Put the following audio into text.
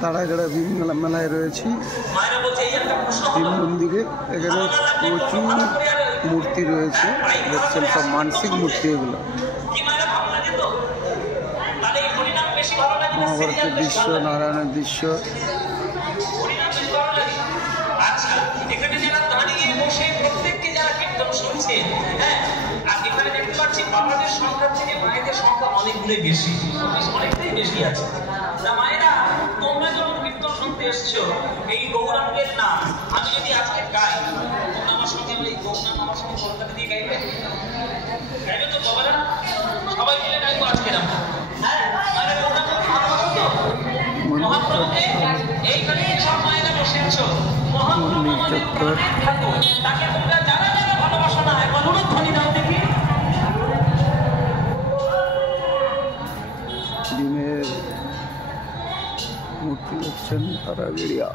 তারাগড়া ভীম মেলায় রয়েছি ভীম মন্দিরে। এখানে প্রচুর মূর্তি রয়েছে, দেখছেন সব মানসিক মূর্তি এগুলো। মহাভারতের দৃশ্য, নারায়ণের দৃশ্য। বাবাদের সংখ্যা থেকে মায়েদের সংখ্যা অনেকগুলোই বেশি, অনেকটাই বেশি আছে। মায়েরা তোমরা যখন কীর্তন শুনতে এসছো, এই গৌরাঙ্গের নাম আমি যদি আজকে গাই, তোমরা আমার সঙ্গে এই গৌরাঙ্গ আমার সঙ্গে কলকাতা দিয়ে গাইবে, গাইবে তো বাবারা? সবাই মিলে গাইবো আজকে না? হ্যাঁ, আরে গৌরাঙ্গ ভালোবাসো তো? মহাপ্রভুকে এইখানে সব মায়েরা বসেছ, মহাপ্রভু আমাদের প্রাণের ঠাকুর, তাকে তোমরা যারা যারা ভালোবাসো না একবার অনুধ্বনি দাও দেখি। ভীমের মূর্তি দেখছেন তারাগড়িয়া।